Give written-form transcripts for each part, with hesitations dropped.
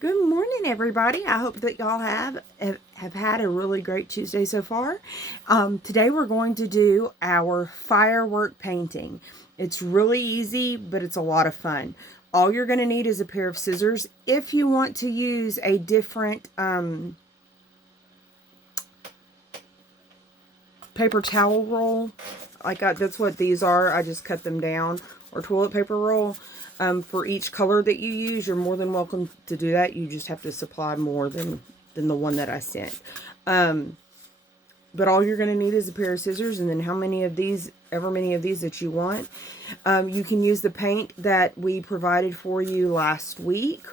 Good morning, everybody. I hope that y'all have had a really great Tuesday so far. Today we're going to do our firework painting. It's really easy, but it's a lot of fun. All you're going to need is a pair of scissors. If you want to use a different paper towel roll, that's what these are. I just cut them down, or toilet paper roll. For each color that you use, you're more than welcome to do that. You just have to supply more than the one that I sent. But all you're going to need is a pair of scissors, and then ever many of these that you want. You can use the paint that we provided for you last week,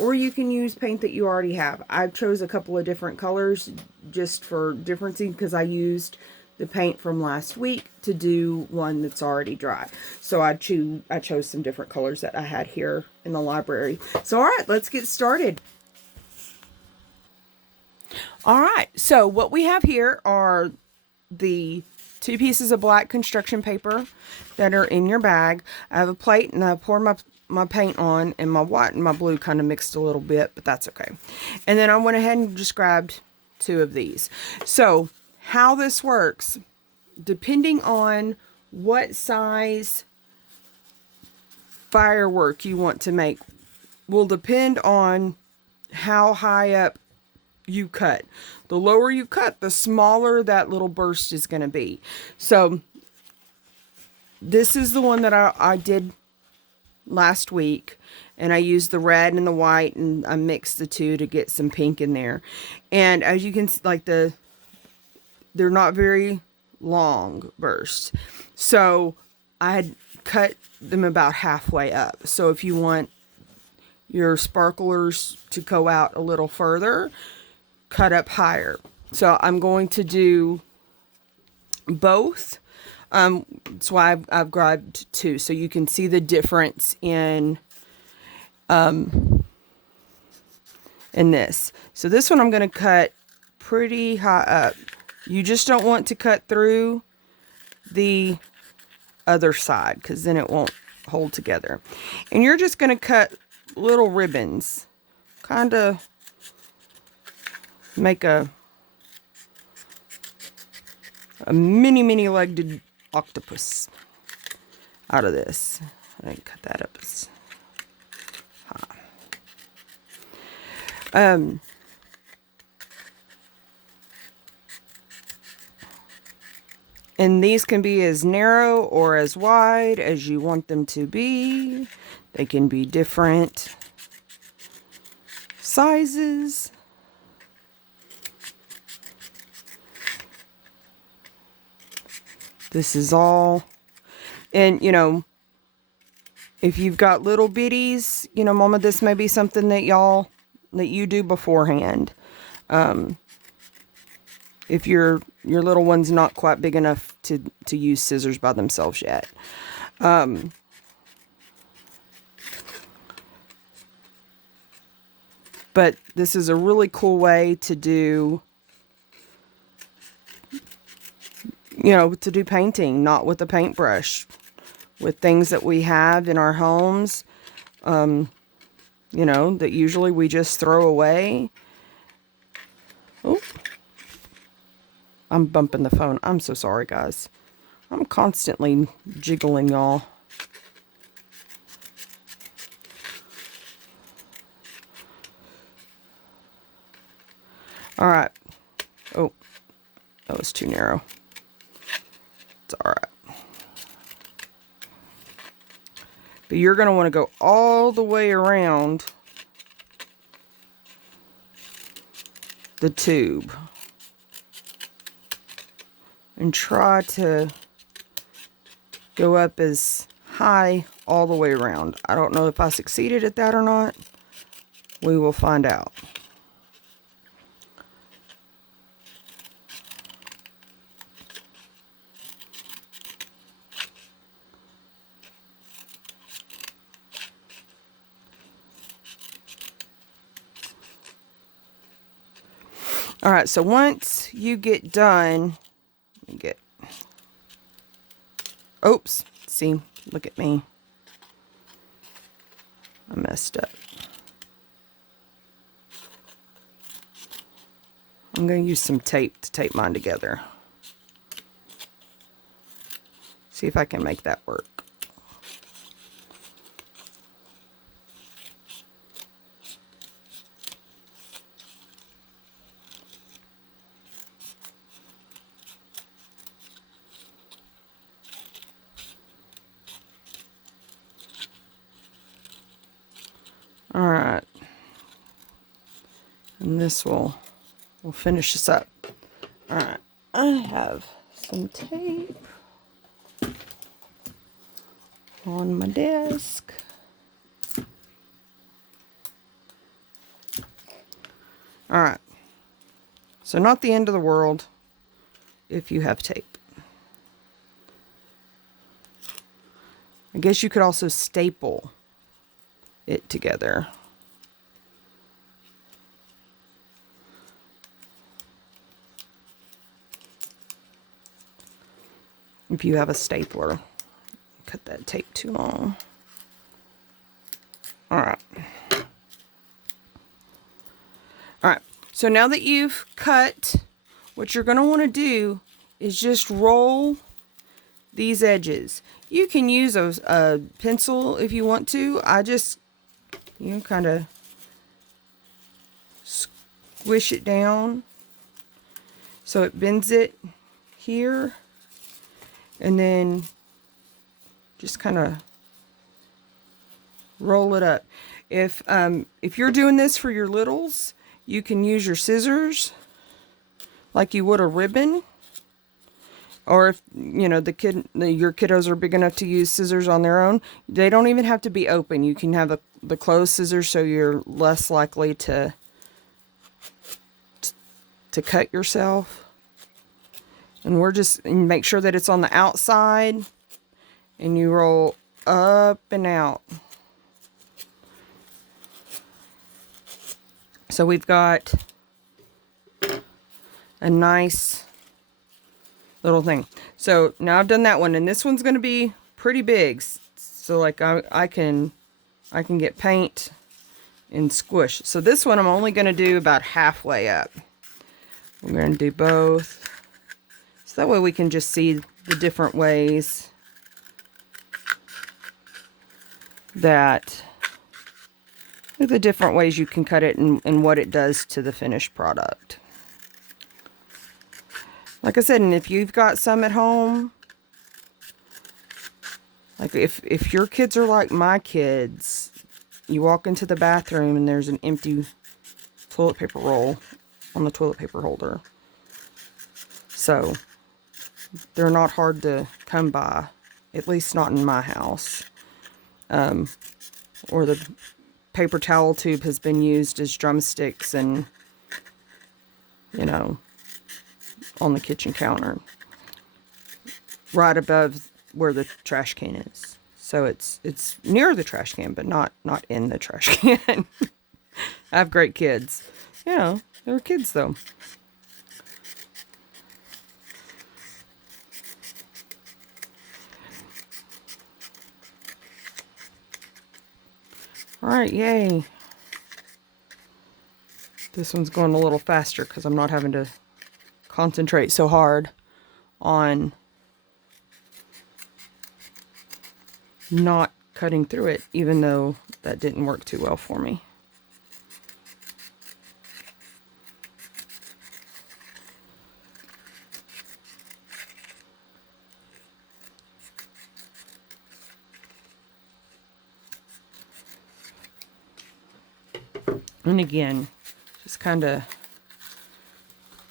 or you can use paint that you already have. I chose a couple of different colors just for differencing, because I used the paint from last week to do one that's already dry. So I chose some different colors that I had here in the library. So all right, let's get started. All right, so what we have here are the 2 pieces of black construction paper that are in your bag. I have a plate, and I pour my paint on, and my white and my blue kind of mixed a little bit, but that's okay. And then I went ahead and just grabbed 2 of these. So how this works, depending on what size firework you want to make, will depend on how high up you cut. The lower you cut, the smaller that little burst is going to be. So this is the one that I did last week, and I used the red and the white, and I mixed the two to get some pink in there. And as you can see, they're not very long bursts. So I had cut them about halfway up. So if you want your sparklers to go out a little further, cut up higher. So I'm going to do both. That's why I've grabbed 2, so you can see the difference in this. So this one I'm going to cut pretty high up. You just don't want to cut through the other side, because then it won't hold together. And you're just going to cut little ribbons, kind of make a mini legged octopus out of this. I didn't cut that up as high. And these can be as narrow or as wide as you want them to be. They can be different sizes. This is all, and if you've got little bitties, Mama, this may be something that you do beforehand. If your little one's not quite big enough to use scissors by themselves yet. But this is a really cool way to do, to do painting, not with a paintbrush, with things that we have in our homes, that usually we just throw away. Oh, I'm bumping the phone. I'm so sorry, guys. I'm constantly jiggling y'all. All right. Oh, that was too narrow. It's all right. But you're going to want to go all the way around the tube and try to go up as high all the way around. I don't know if I succeeded at that or not. We will find out. All right, so once you get done, oops, see, look at me. I messed up. I'm going to use some tape to tape mine together. See if I can make that work. All right. And this will finish this up. All right. I have some tape on my desk. All right. So not the end of the world if you have tape. I guess you could also staple it together. If you have a stapler, cut that tape too long. All right. All right. So now that you've cut, what you're going to want to do is just roll these edges. You can use a pencil if you want to. I just, kind of squish it down so it bends it here, and then just kind of roll it up. If you're doing this for your littles, you can use your scissors like you would a ribbon. Or if, your kiddos are big enough to use scissors on their own, they don't even have to be open. You can have the closed scissors so you're less likely to cut yourself. And make sure that it's on the outside, and you roll up and out. So we've got a nice little thing. So now I've done that one, and this one's going to be pretty big. So like I can get paint and squish. So this one I'm only going to do about halfway up. We're going to do both. So that way we can just see the different ways you can cut it and what it does to the finished product. Like I said, and if you've got some at home, like if your kids are like my kids, you walk into the bathroom and there's an empty toilet paper roll on the toilet paper holder. So they're not hard to come by, at least not in my house. Or the paper towel tube has been used as drumsticks and, on the kitchen counter, right above where the trash can is. So it's near the trash can, but not in the trash can. I have great kids. They're kids though. All right, yay. This one's going a little faster because I'm not having to concentrate so hard on not cutting through it, even though that didn't work too well for me. And again, just kind of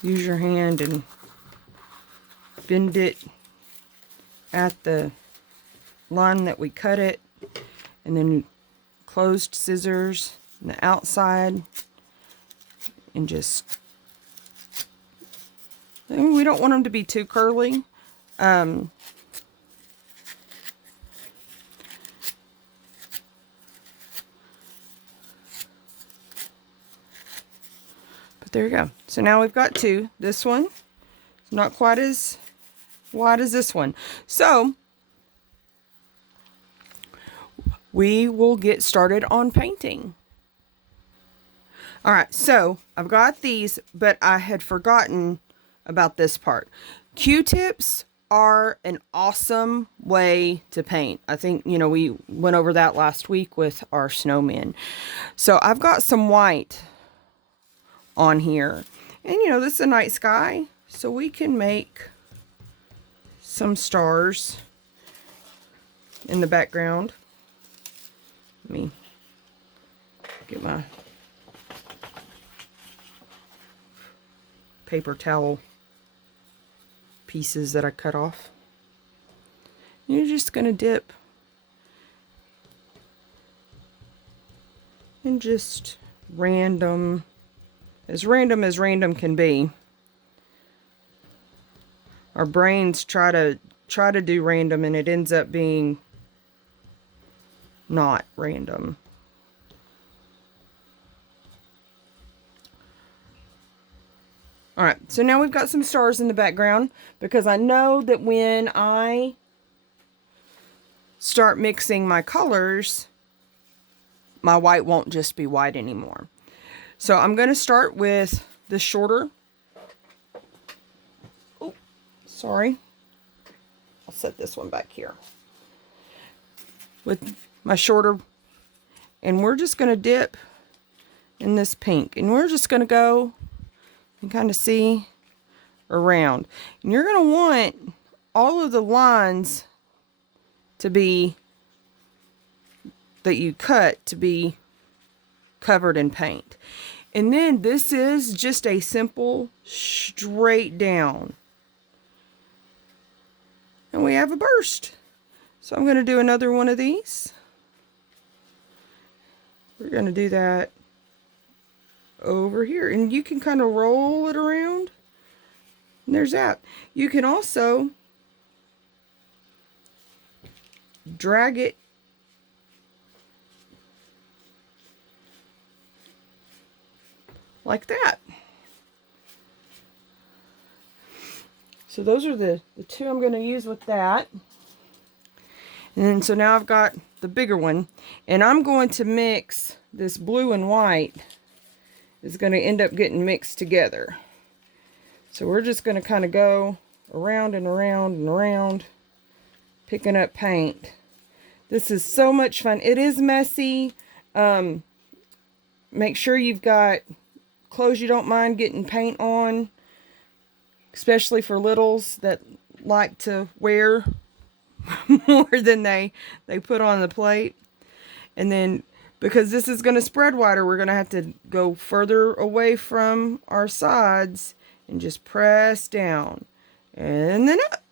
use your hand and bend it at the line that we cut it, and then closed scissors on the outside, and just, we don't want them to be too curly. But there you go. So now we've got two. This one is not quite as wide as this one. So we will get started on painting. All right, so I've got these, but I had forgotten about this part. Q-tips are an awesome way to paint. I think, we went over that last week with our snowmen. So I've got some white on here. And, this is a night sky, so we can make some stars in the background. Let me get my paper towel pieces that I cut off. You're just going to dip and just random as random can be. Our brains try to do random, and it ends up being not random. All right, so now we've got some stars in the background, because I know that when I start mixing my colors, my white won't just be white anymore. So I'm going to start with the shorter. Oh, sorry. I'll set this one back here. With my shorter, and we're just going to dip in this pink, and we're just going to go and kind of see around. And you're going to want all of the lines to be, that you cut, to be covered in paint. And then this is just a simple straight down. And we have a burst. So I'm going to do another one of these. We're going to do that over here, and you can kind of roll it around, and there's that. You can also drag it like that. So those are the two I'm going to use with that. And then, so now I've got the bigger one, and I'm going to mix this blue and white. Is going to end up getting mixed together. So we're just going to kind of go around and around and around, picking up paint. This is so much fun. It is messy. Make sure you've got clothes you don't mind getting paint on, especially for littles that like to wear more than they put on the plate. And then, because this is going to spread wider, we're going to have to go further away from our sides and just press down and then up.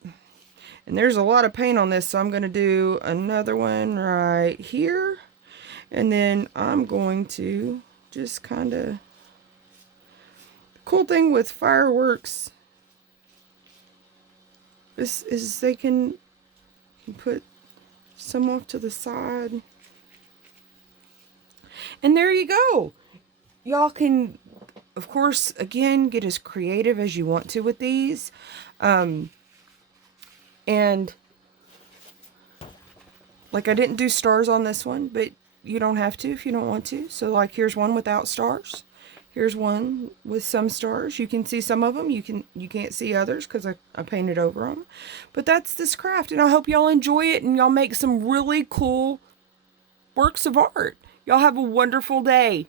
And there's a lot of paint on this, so I'm going to do another one right here. And then I'm going to just kind of... The cool thing with fireworks is they can put some off to the side. And there you go. Y'all can, of course, again, get as creative as you want to with these. And like, I didn't do stars on this one, but you don't have to if you don't want to. So like, here's one without stars. Here's one with some stars. You can see some of them. You can't see others because I painted over them. But that's this craft, and I hope y'all enjoy it and y'all make some really cool works of art. Y'all have a wonderful day.